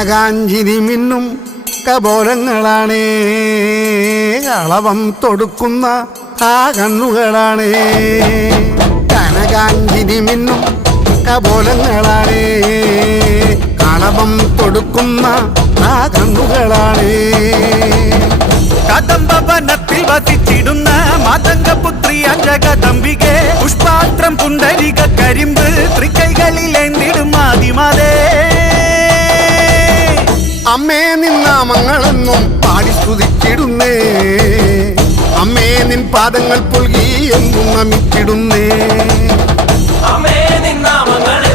കനകാഞ്ചിരി മിന്നും കപോലങ്ങളാണേ, കളവം തൊടുക്കുന്ന ആ കണ്ണുകളാണേ. കനകാഞ്ചിരി മിന്നും കപോലങ്ങളാണേ, കളവം തൊടുക്കുന്ന ആ കണ്ണുകളാണേ. കദംബവനത്തിൽ വസിച്ചിടുന്ന മാതംഗപുത്രി അഞ്ജകദംബികെ, പുഷ്പാത്രം പുണ്ടരിക കരിമ്പ് തൃക്കൈകളിലേന്തിടും ആദിമാതേ. അമ്മേ നിന്നാമങ്ങളെന്നും പാടി സ്തുതിച്ചിടുന്നേ, അമ്മേ നിൻ പാദങ്ങൾ പുൽകി എന്നും നമിച്ചിടുന്നേ. അമ്മേ നിന്നാമങ്ങളെ